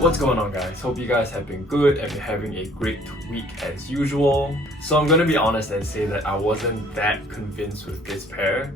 What's going on, guys? Hope you guys have been good and been having a great week as usual. So I'm gonna be honest and say that I wasn't that convinced with this pair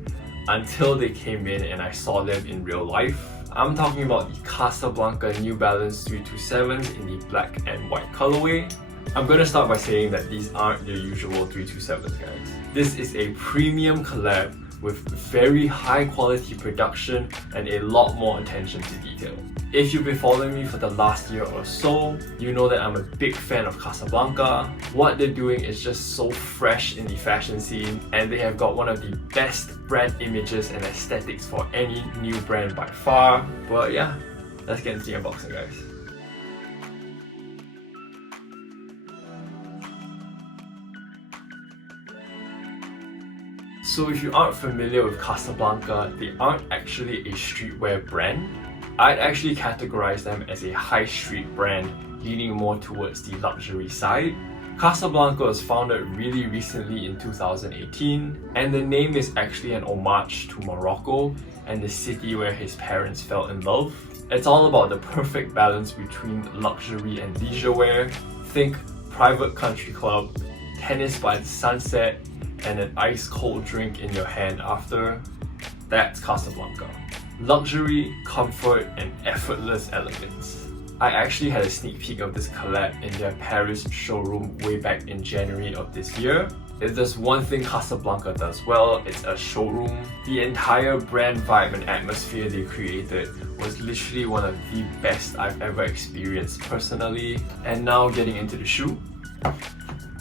until they came in and I saw them in real life. I'm talking about the Casablanca New Balance 327s in the black and white colorway. I'm gonna start by saying that these aren't the usual 327s, guys. This is a premium collab with very high quality production and a lot more attention to detail. If you've been following me for the last year or so, you know that I'm a big fan of Casablanca. What they're doing is just so fresh in the fashion scene, and they have got one of the best brand images and aesthetics for any new brand by far. But yeah, let's get into the unboxing, guys. So if you aren't familiar with Casablanca, they aren't actually a streetwear brand. I'd actually categorize them as a high street brand leaning more towards the luxury side. Casablanca was founded really recently in 2018, and the name is actually an homage to Morocco and the city where his parents fell in love. It's all about the perfect balance between luxury and leisure wear. Think private country club, tennis by the sunset, and an ice cold drink in your hand after. That's Casablanca. Luxury, comfort, and effortless elegance. I actually had a sneak peek of this collab in their Paris showroom way back in January of this year. If there's one thing Casablanca does well, it's a showroom. The entire brand vibe and atmosphere they created was literally one of the best I've ever experienced personally. And now getting into the shoe.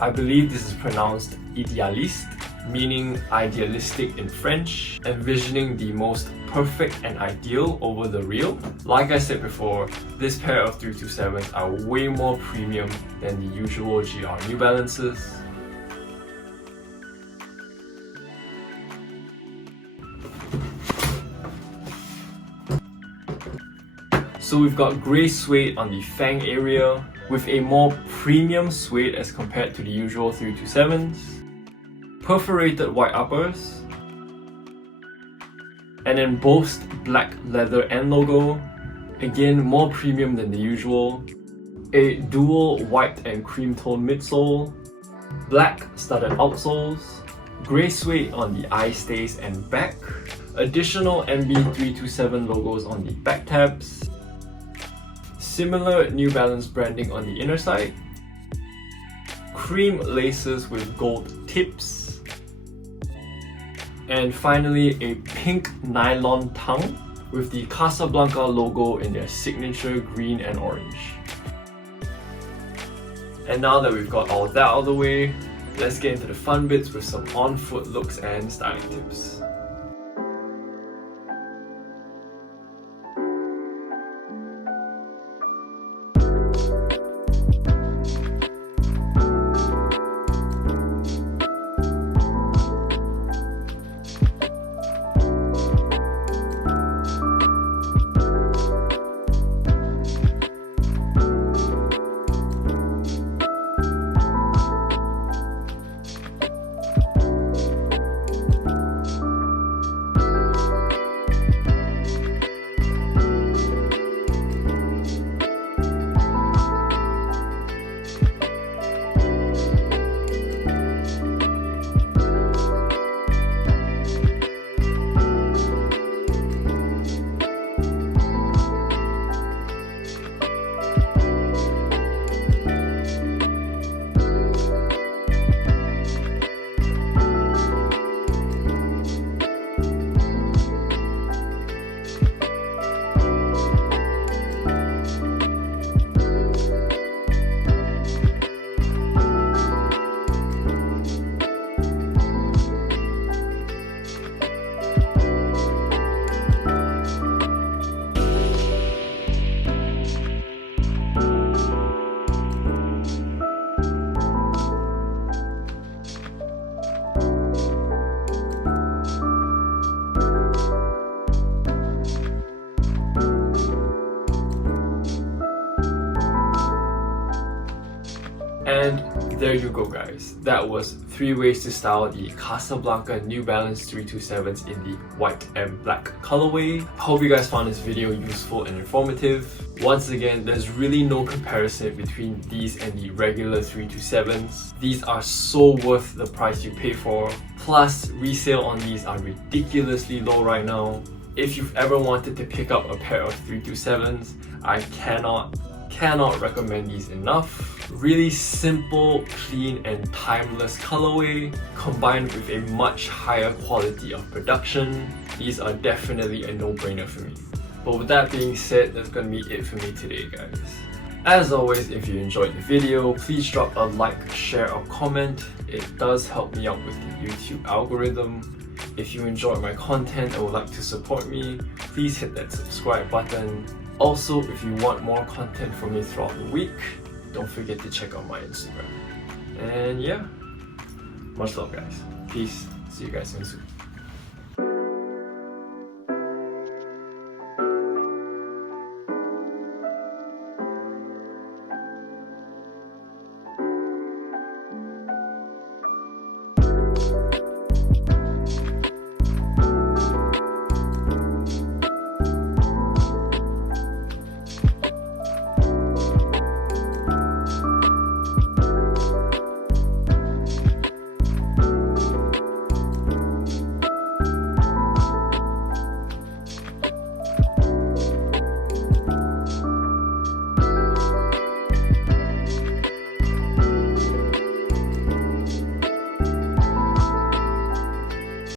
I believe this is pronounced idéaliste, meaning idealistic in French, envisioning the most perfect and ideal over the real. Like I said before, this pair of 327s are way more premium than the usual GR New Balances. So we've got grey suede on the fang area, with a more premium suede as compared to the usual 327s, perforated white uppers, and embossed black leather end logo, again more premium than the usual, a dual white and cream tone midsole, black studded outsoles, grey suede on the eye stays and back, additional MB327 logos on the back tabs, similar New Balance branding on the inner side, cream laces with gold tips, and finally a pink nylon tongue with the Casablanca logo in their signature green and orange. And now that we've got all that out of the way, let's get into the fun bits with some on-foot looks and styling tips. And there you go guys, that was 3 ways to style the Casablanca New Balance 327s in the white and black colorway. Hope you guys found this video useful and informative. Once again, there's really no comparison between these and the regular 327s. These are so worth the price you pay for. Plus, resale on these are ridiculously low right now. If you've ever wanted to pick up a pair of 327s, I cannot recommend these enough. Really simple, clean and timeless colorway combined with a much higher quality of production. These are definitely a no-brainer for me. But with that being said, that's gonna be it for me today guys. As always, if you enjoyed the video, please drop a like, share or comment. It does help me out with the YouTube algorithm. If you enjoyed my content and would like to support me, please hit that subscribe button. Also, if you want more content from me throughout the week, don't forget to check out my Instagram. And yeah, much love guys. Peace. See you guys soon.